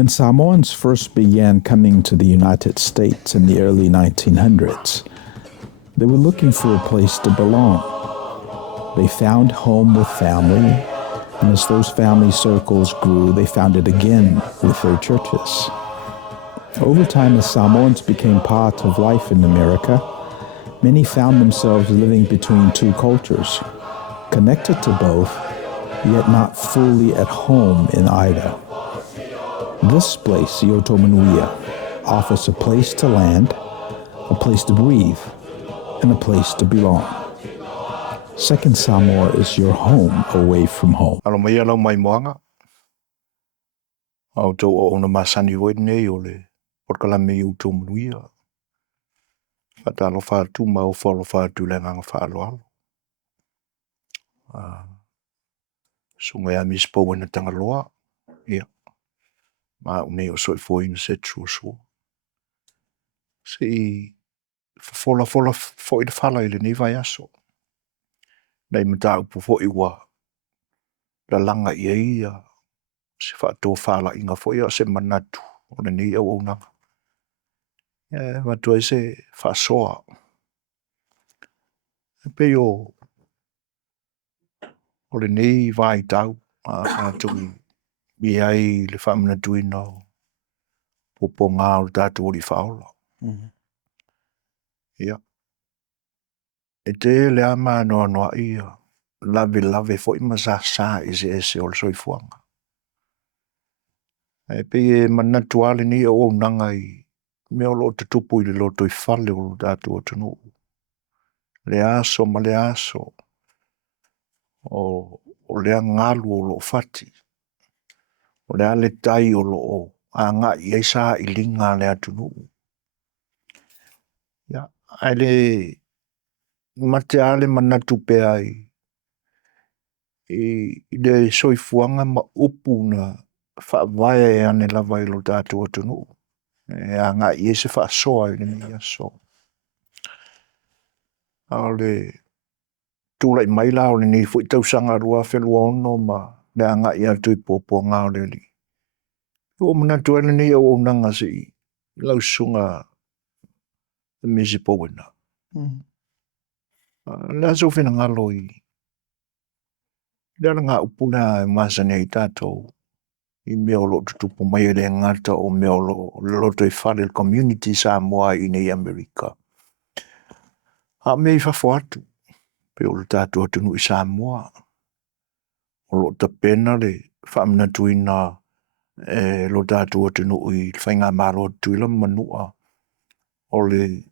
When Samoans first began coming to the United States in the early 1900s, they were looking for a place to belong. They found home with family, and as those family circles grew, they found it again with their churches. Over time, as Samoans became part of life in America, many found themselves living between two cultures, connected to both, yet not fully at home in either. This place, Manuia, offers a place to land, a place to breathe, and a place to belong. Second Samoa is your home away from home. Alo mai alo mai moanga. Au tau o ona masani wene o le porkalame i uto Manuia. Talofa tu ma o falofa tu le nganga falo alo. Sunga ya mispo wena tangaloa. Ia. Ma une o soi foi na se so. Si fola foi de fala ile ni vai aso. Nei mata upo foi wa. La langa ia. Se fa to fala inga foi se manatu. Ona ni o ona. Ma tu se fa soa. Pe o le ni vai tau. Tu mi ai le famna tuino. Popo ngā o tātou o li whaola. Ia. E te le ama noa ia. Lave fo ima sa ese o le soifuanga. E pe e manatuale ni o nanga i me o lo te tupu i le loto i whale o tātou o tunu. Le aso ma le aso. O le ngalu o lo fati. O le ale tai o lo o. A ngā i eisa i linga le atunu. Ia. Ai le mate ale manatu pe ai. I le soifuanga ma upu na whaavae e ane lava i lo tātou atunu. E a ngā i ese whaasoa i le mi aso. A le tūlai maila o le ni fui tausanga rua whelua ono ma le a ngā i atu i pōpō ngā o le li. O manatu ane ni o nanga si i lausunga the misipo wina. Le aso whina ngalo i Lera ngā upuna e masane i tātou i mea lo tutupu mai le ngata o mea lo loto i whare community Samoa i nei Amerika. A mea i whafo atu, pe o lo tātou atunu i Samoa. O lo ta pena le whamna tuina lo tātou atunu i whainga maro tuila manua. O le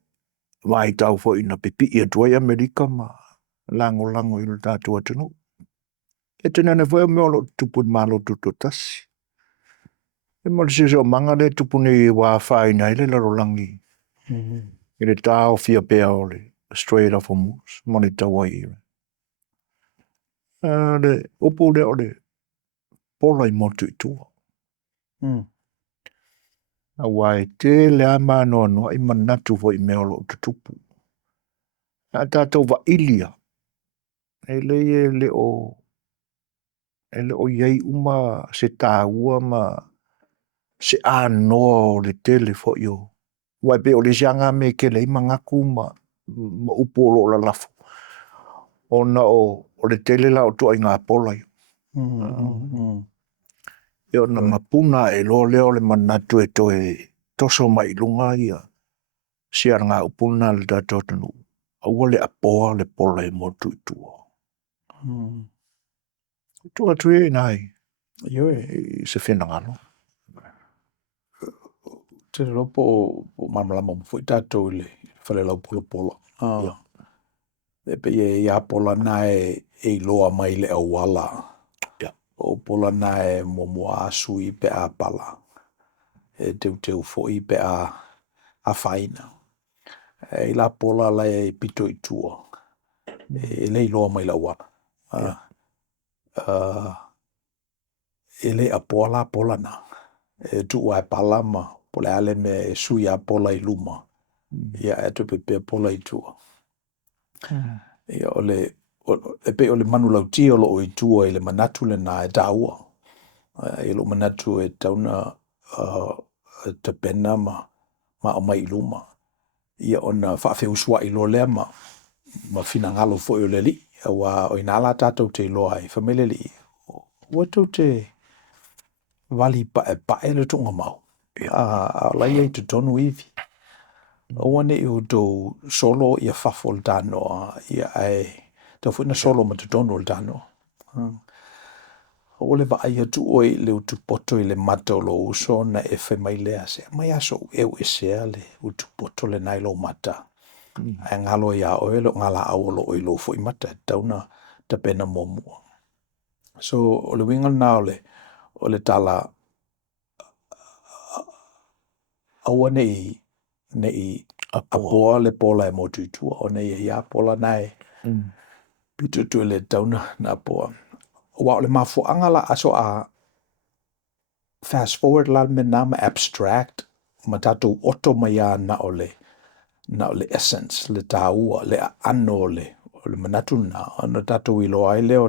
vai tau fo ina pepi i atua i Amerika ma lango i lo tātou atunu. E tēnā ne whai mea lo tupu malo tuto tasi. E mara si o manga le tupu ni wā whai nei le laro langi. I le tāo fia pēa o le Strait of Hormuz, mani tawa i re. Le upu le o le pola i motu i tua. A wai te le ama no i manatu fo i mea lo tutupu. A tātou wa ilia. E le o iei uma se tāua ma se anoa o le tele fo i o. Wai pe o le sianga me ke le ima ngaku ma upo o lo la lafo. Ona o le tele la o tua i ngā pola i. E ona mapuna e lo leo le manatu e to e toso mai lunga ia. Sia ngā upuna le tatotanu. Aua le apoa le pola i motu i tua. Tua tue nai. Yo se whina ngano. Te ropo o mamalama mo tātou le whare lau pola. E pe e a pola na e loa mai le awala. O pola na e momo asu i pe a pala. E teu fo i pe a whaina. E la pola la e pito i tua. E le loa mai la awala. E le a pola na. E tu ai pala ma. Pole ale me sui a pola i luma. Ia e tu pe pola i tua. Ia e pe o le manu lau tia o i tua i le manatu le na e taua. E lo manatu e tauna te pena ma o mai luma. Ia ona whaafeusua i lo lea ma fina ngalo fo o le li. Wa o inala tātou te loa ai whamele li. Ua tau te wali pae le tunga mau. A lai ai te tonu iwi. Oane i o tau solo ia whafo le tānoa. Ia ai tau fuina solo ma te tonu le tānoa. O le vai atu oi le utu poto i le mata o lo uso na e whai mai lea se. Mai aso eu e sea le utu poto le nai lo mata. Ai ngalo ia oe lo ngala au lo oi lo fo i mata. Tauna ta pena momua. So o le winga na o le tala aua nei apoa le pola e motuitua. O nei ia pola nai. Pitu le tauna na apoa. Wa o le mafuanga la aso a fast forward la me nama abstract ma tatou oto mai a na o le essence le taua le ano o le manatu na ona tatou ilo ai le o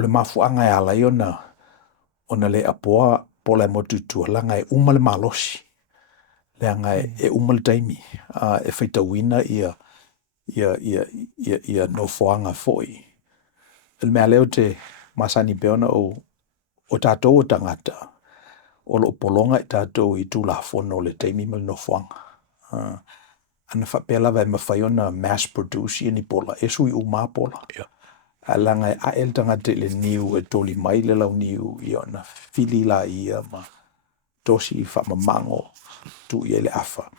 le mafuanga e ala ona le apoa pola e motutua langa e uma le malosi le anga e uma le taimi e whaitawina ia no fuanga foi le mea leo te masani peona o tātou o tangata o lo polonga i tātou i tūla fono le taimi mal no fuanga. Ana whapela vai mawhaiona mass produce i ni pola. E sui uma pola. A langa a el tangata le niu e toli mai le lau niu i ona fili la ia ma tosi i whamamango tu i ele afa.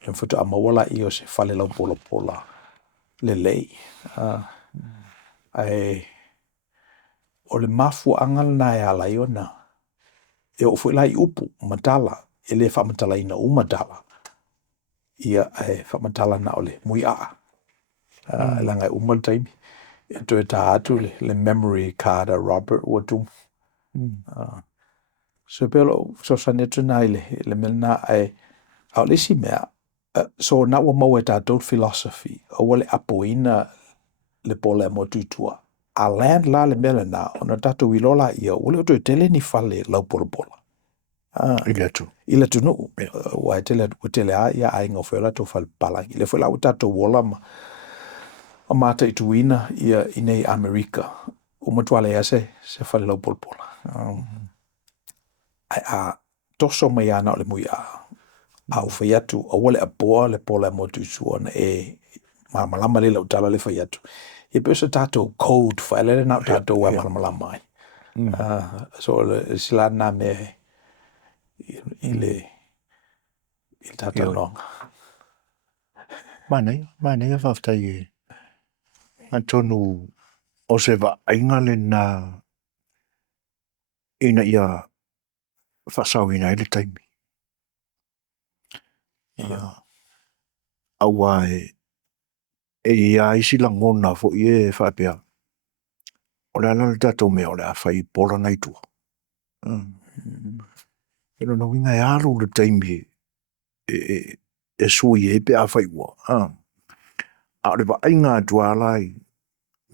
E mfuta a mawala i o se whale lau pola pola le lei. O le mafu angal na e ala iona. E o fuila i upu matala. E le whamatala ina umatala. Ia e whamatala na ole mui a. Langa e umal taimi. E to e ta atu le memory card a Robert Watum. So pelo so sanetu na le melna ai au le si mea. So na wa mau e tātou philosophy. O wale apoina le pola e motuitua. A land la le mele na ona tātou ilola ia ule o to e tele ni fale lau pola pola. Ila tu no wa tele a ia ai ngofela to fal palangi. Le fela o tātou wola ma mata i tuina ia inei Amerika. O matuale ia se fale lau pola pola. Ai a toso mai ana o le mui a. Au fai atu a wale a poa le pola e motuitua na e malama le lau tala le fai atu. E pesa tātou code file na tātou wa malama ai. So sila na me il tātou nonga. Mana ia whaftai e. Antonu o se wa ainga le na ina ia whasau ina ele taimi. Aua e ia isi langona fo i e whapea. O le ala le tātou mea o le a whai pola nei tua. Pero no winga e alo le taimi e sui e pe a whai ua. A le wa ainga tua alai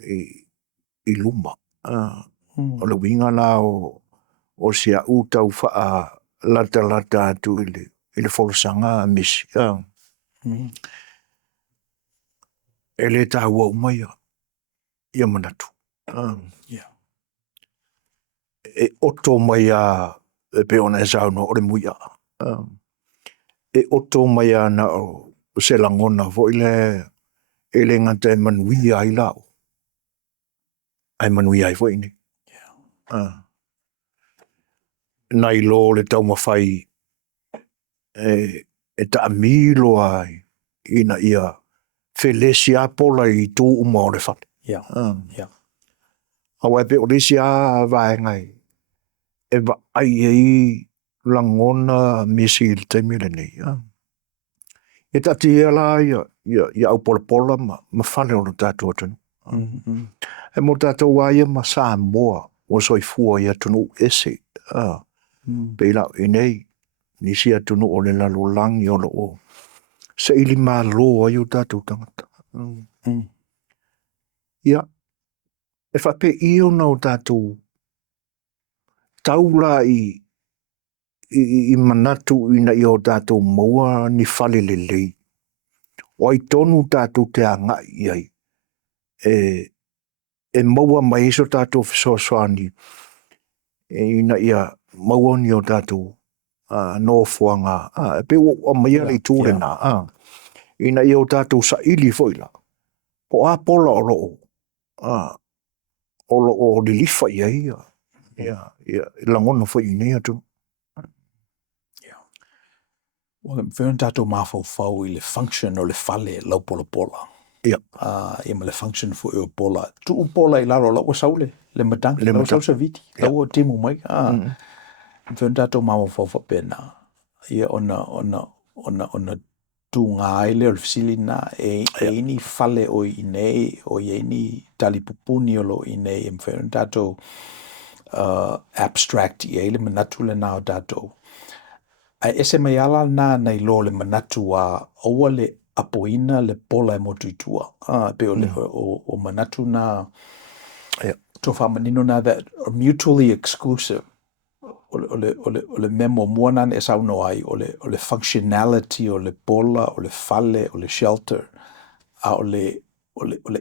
i luma. O le winga la o sia utau wha lata atu i le folosanga a misi. E le tā ua umai ia manatu. E oto mai a pe ona e sauno o le muia. E oto mai a na o se langona vo i le ngata e manuia ai lao. Ai manuia ai vo ini. Nai lo le tau mawhai e ta amilo ai ina ia felesi a pola i tū uma o le whate. Awa e pe o lesi a vaengai e va ai ei langona misi il te mile nei. E tati ia la ia au pola ma whale o le tātua tunu. E mo tātua waia ma Samoa o soifua ia tunu ese. Peila i nei nisi a tunu o le lalo langi o lo o. Se ili maa loa i o tātua tangata. Ia. E whape i o na o tātou taula i i manatu ina i o tātou maua ni whale le lei. O ai tonu tātou te anga i ai. E maua mai iso tātou whesoaswani. Ina ia maua ni o tātou no fuanga. Pe o mai ale tūre nā. Ina i o tātou sa ili foila. Po a pola o loo. O loo li lifa i ai. Ia, langona fo i nei atu. Well, whiun tātou mawhau i le function o le whale lau pola pola. Ia. Ia ma le function fo i o pola. Tu pola i laro lau saule, le matanga, lau sau sa viti, lau o timu mai. Whiun tātou mawhau whapena. Ia ona tu ngā ele o le fisili na e ini whale o i nei, o i ini talipupuni o lo i nei, e whiun tātou abstract i ele manatu le nao tātou. Ai ese mai ala na nei lo le manatu a oua le apoina le pola e motuitua. Pe o manatu na to whamanino na that are mutually exclusive. O le memo muanan e sau no ai, o le functionality o le pola, o le fale, o le shelter, a o le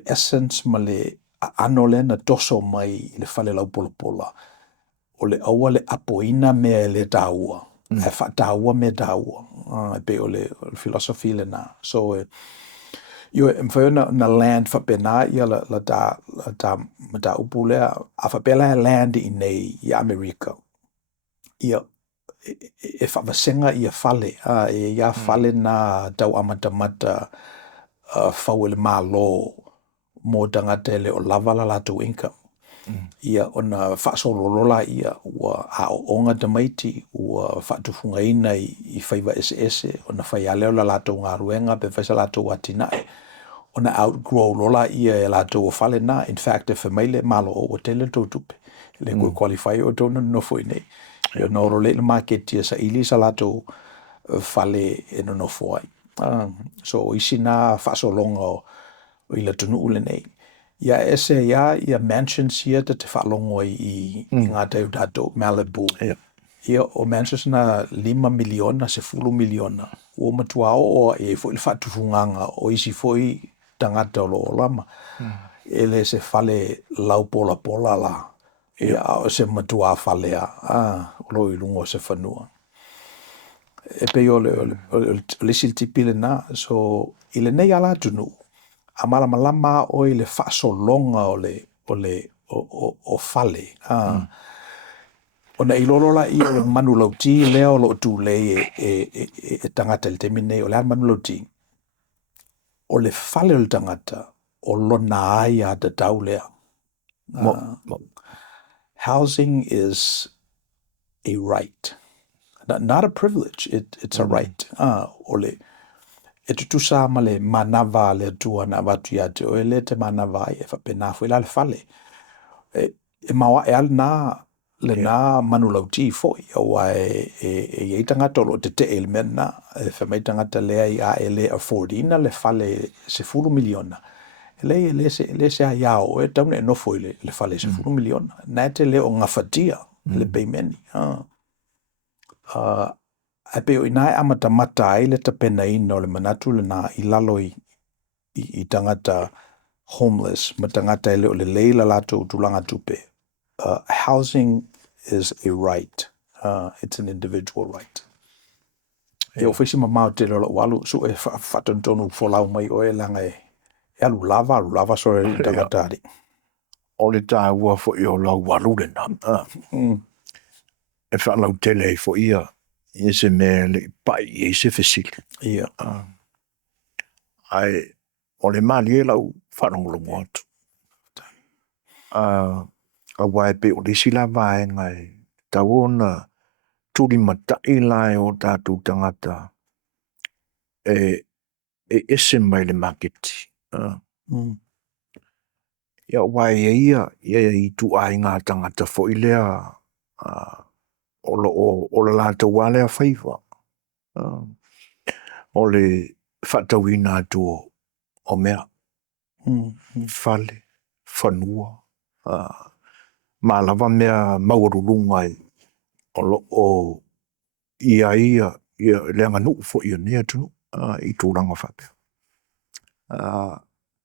essence ma le ano le na toso mai i le fale lau pola pola. O le aua le apoina mea le tāua. E whataua me tāua. Pe o le philosophy le nā. So, io e mwhau na land whapena ia la tā upu lea, a whapela land i nei i Amerika. Ia e whavasenga ia whale. Ia whale na tau amatamata whau ele mā lō mō tangata ele o lava la lātou income. Ia ona whaasololola ia ua a o onga tamaiti ua whaatufunga ina i whaiva ese ona whai aleo la lātou ngā ruenga pe whaisa lātou atinae ona outgrow lola ia e lātou o whale na. In fact, e whamaile malo o tele tau tupe le koe qualify o tōna nofo i nei ia noro le market ia sa ili sa lātou whale e no nofo ai. So isi nā whaasolonga o ila tunu ule nei. Ia ese ia mansions ia te whaalongo i ngā tau tātou, Malibu. Ia o mansions na 5 miliona se 10 miliona. O matua o e fo il whaatufunganga o isi foi tangata o lo lama. Ele se whale lau pola pola la. Ia o se matua whalea. O lo i lungo se whanua. E pe o le siltipile na. So ile nei ala tunu. A malamalama o le whaasolonga o whale. Ona i lolola i o le manulauti lea o lo tu le e tangata le temine o le manulauti. O le whale o le tangata o lona ai a te tau lea. Housing is a right. Not a privilege, it's a right. O le e tutusa ma le manava le tua na watu ia te oe le te manava e whapena fwela le whale. E mawa e al nā le nā manulauti foi o e eitanga tolo te te element na e whamaitanga te lea i a e le affordina le whale se 10 miliona. Le se a iao e taune e nofo i le whale se 10 miliona. Nā te le o ngawhatia le peimeni. A pe o inai amatamata ai le tapena ina o le manatu le nā i lalo i tangata homeless, ma tangata ele o le leila lato tulanga tupe. Housing is a right. It's an individual right. E o whesi mamau te lolo walu, su e whatontonu wholau mai o e langa e alu lava sore i tangata ari. O le tā ua fo i o lau walu le nā. E whalau tele fo ia. I se me le pai i se fesili. Ia. Ai, o le mali e lau whanongolongo atu. A wai pe o le sila vae ngai. Tau ona turi matai lai o tātou tangata. E ese mai le maketi. Ia wai e ia i tu ai ngā tangata fo i lea o le lātou wale a whaiva. O le whatauina atu o mea. Whale, whanua. Mālawa mea maurulunga o ia le nganu fo ia ne tunu I tūranga whapea.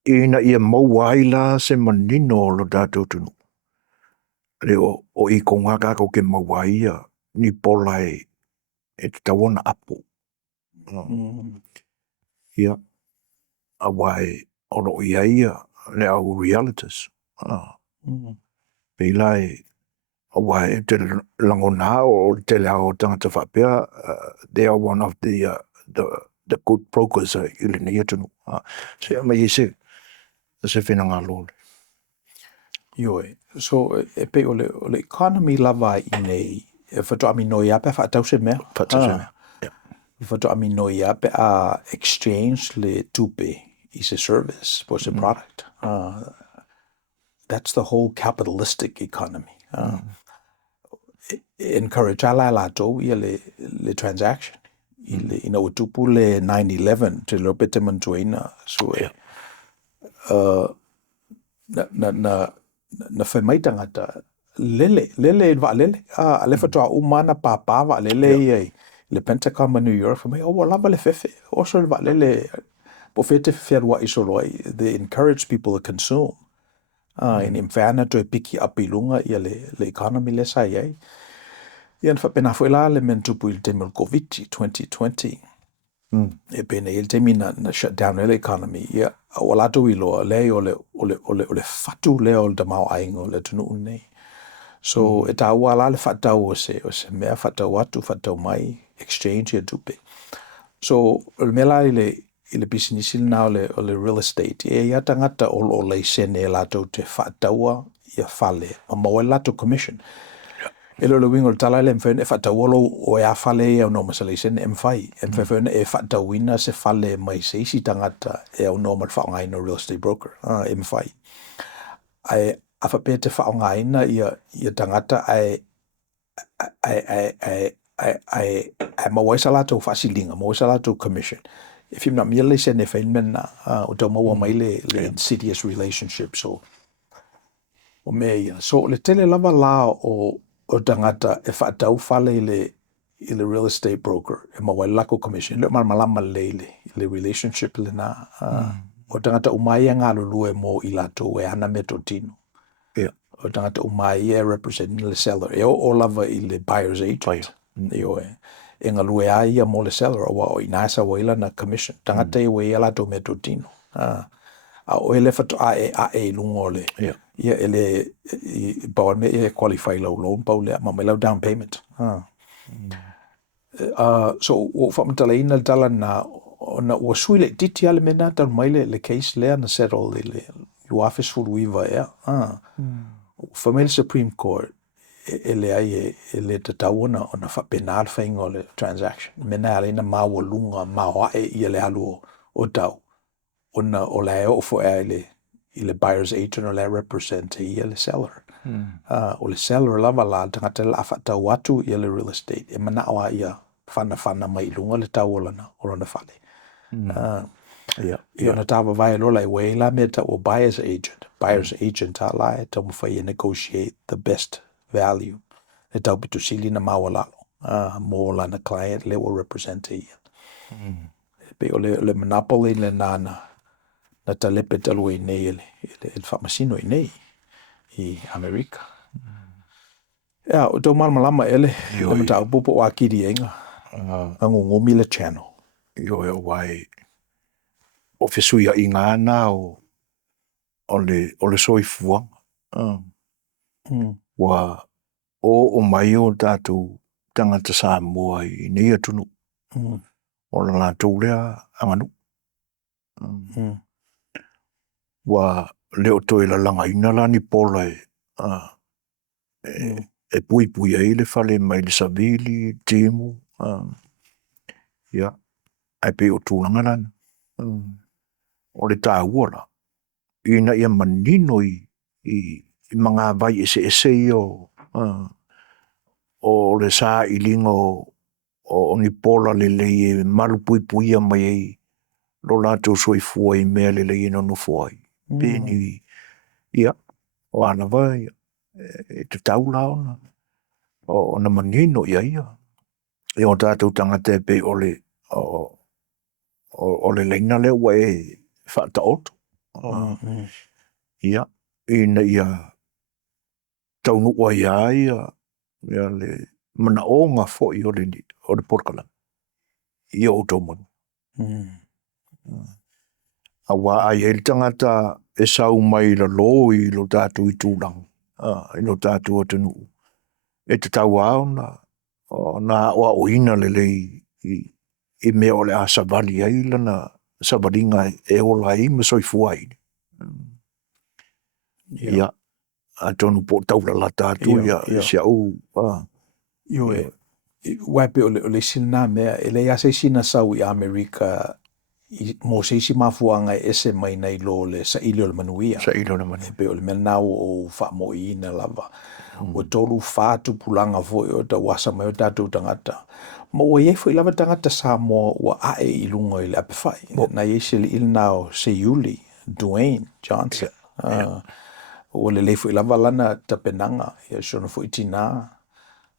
Ina ia mauaila se manino lo tātou tunu. Leo o I konga kako ke mauaia ni polai e te tawana apo. Ia, awai oro ia le au realities. Peilai awai te langona o te leo tangata whapea, they are one of the good brokers I le nei tunu. Se mai se whenanga lole. Ioi. So, e pe o le economy lava I nei, e whato Manuia pe whatau se mea. Whatau se mea. Whato Manuia pe a exchange le tupe is a service, was a product. That's the whole capitalistic economy. Encourage ala lato ia le transaction. Ina o tupu le 9/11 te lope te mantuina. So, na whemaita ngata lele va lele le whatoa umana pāpā va lele le Pentagon ma New York whamai lava le fefe oso le va lele po fete wherua isoloi they encourage people to consume in whana to e piki apilunga ia le economy le sa iai ian whapena whaila le mentupu il temil COVID 2020 e pena il temi na shut down le economy ia o lato iloa le ole fatu le o le mau aingo le tunu nei so e taua la le fatau o se mea fatau atu fatau mai exchange ia tupe so le mela ile business na o le real estate e ia tangata o le sene lato te fataua ia fale ma lato commission Elo le wingo tala le mfen e fatawolo o ya fale e no masalation M5 M5 e fatawina se fale mai se isi tangata e o normal fa ngai no real estate broker M5 ai afa pete fa ngai na ia tangata ai ma waisala to fasilinga mo waisala to commission if you're not merely se ne feynmen o to mo mai le insidious relationship so o me so le tele lava la o tangata e whaatau whale i le real estate broker e mawai lako commission le malama le relationship le na o tangata umai ngā lulu e mo i lato e ana me to tino o tangata umai e representing le seller e o lava i le buyer's agent e ngā lue a ia mo le seller o inasa waila na commission tangata e wei lato me to tino a o ele fatu a lungo le ia ele bawa me e qualify low loan paule ma me low down payment so o famtala ina tala na o suile titi ale mena tal mai le case le na settle le office for weaver family supreme court ele ai ele tatauna ona fa penal faingo le transaction mena ale na mawo lunga mawa e ele alu o tau ona o la o fo ile buyer's agent o la represent ile seller o le seller lava la tangata la fata watu ile real estate e mana wa ia fana mai lunga le tawala na orona fale ona tava vai lo lai we la meta o buyer's agent ala to fa negotiate the best value e tau bitu sili na mawala mo la na client le will represent pe o le monopoly le nana na talepe talu i nei ele whamasino i nei i Amerika. Ia, o tau malama ele, le mata upupo o akiri inga, ango ngomi le channel. Io e wai, o fesuia i ngana o le soifua. Wa o mai o tātou tangata Samoa i nei atunu. O la lātou lea anganu. Wa leo toi la langa ina la ni pola e pui ai le fale mai le savili, timu, ia, ai pe o tūlanga lana. O le tā uola, ina ia manino i mga vai ese i o le sā i lingo o ni pola le e malu pui mai ai lo lātou soifua i mea le no nufuai. Pēni, ia, o ana vai, e te taula ona, o na manino ia. E o tātou tangata pe o le leina le ua e whaata oto. Ia, ina ia taunu ua ia ia le mana o ngā fo i o le porkala. Ia o tau manu. A wā ai e tangata e sau mai la lo i lo tātou i tūrang. I lo tātou atanu. E te tau au na o ina le lei i mea o le a savali ai lana savalinga e ola i ma soifua i. Ia, a tonu po taula la tātou ia sia au. Io wape o le sina mea, e le ase sina sau i Amerika mo se isi mafuanga e ese mai nei lo le sa ili o le Manuia. Sa ili o le Manuia. E pe o le menau o wha mo i ina lava. O tolu whātu pulanga foi o ta wasa mai o tātou tangata. Ma o iei foi lava tangata Samoa ua ae i lunga i le apewhai. Na iei le ili nao se Yuli, Dwayne Johnson. O le lei foi lava lana ta penanga. Ia shona foi tina.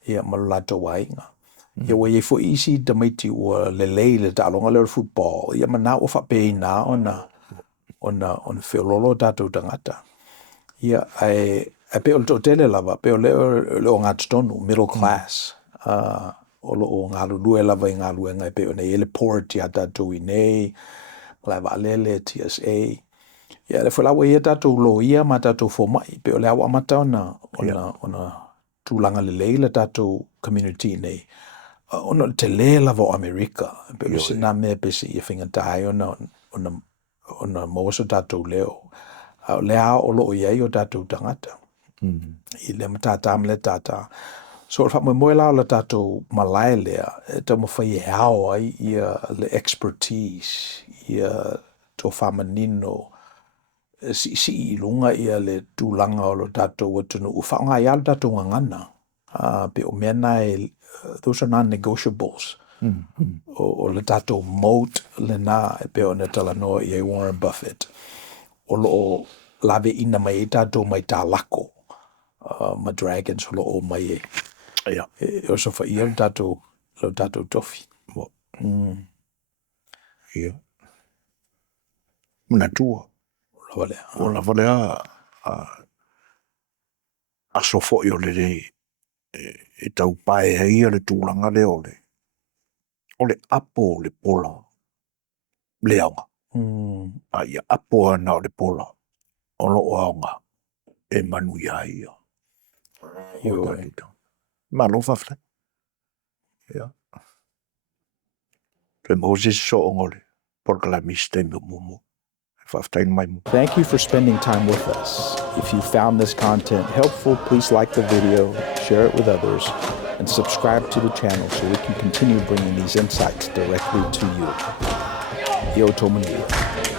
Ia malulato wainga. Ia wa iei foi isi ta maiti ua le lei le talonga le football. Ia mana o whapeina ona whiololo tātou tangata. Ia e pe o le tele lava, pe o le o ngā tonu, middle class. O lo o ngā lulue lava i ngā luenga pe o nei ele poverty a tātou i nei, lava alele, TSA. Ia le whalawa ia tātou lo ia ma tātou fomai, pe o le awa amata ona tūlanga le leila tātou community nei. Ona te le lava o Amerika, pe o sina mea pe si ia whingatai ona mawasa tātou leo. Le a o lo iai o tātou tangata. I le matata le tata. So fa mo la la tātou malai lea, e ta mo whai e ao ai ia le expertise, ia tō whamanino, si i lunga ia le tūlanga o lo tātou atunu. U whaonga ia le tātou ngangana. Pe o mena e, those are non-negotiables. O le tātou moat le nā e pe o ne talanoa i Warren Buffett. O lo lave ina mai e tātou mai tā lako. Ma dragons o lo o mai e. Ia. O so wha ia lo tātou tofi. Ia. Muna tua. O la valea a sofo i o le e tau pae hei le tūlanga le o le apo le pola le aunga. Ia apo ana o le pola o lo o aunga e Manuia ia. Talofa fle. Ia. Pe Moses so ongole. Porque la miste me mumu. Thank you for spending time with us. If you found this content helpful, please like the video, share it with others, and subscribe to the channel so we can continue bringing these insights directly to you. Io Manuia.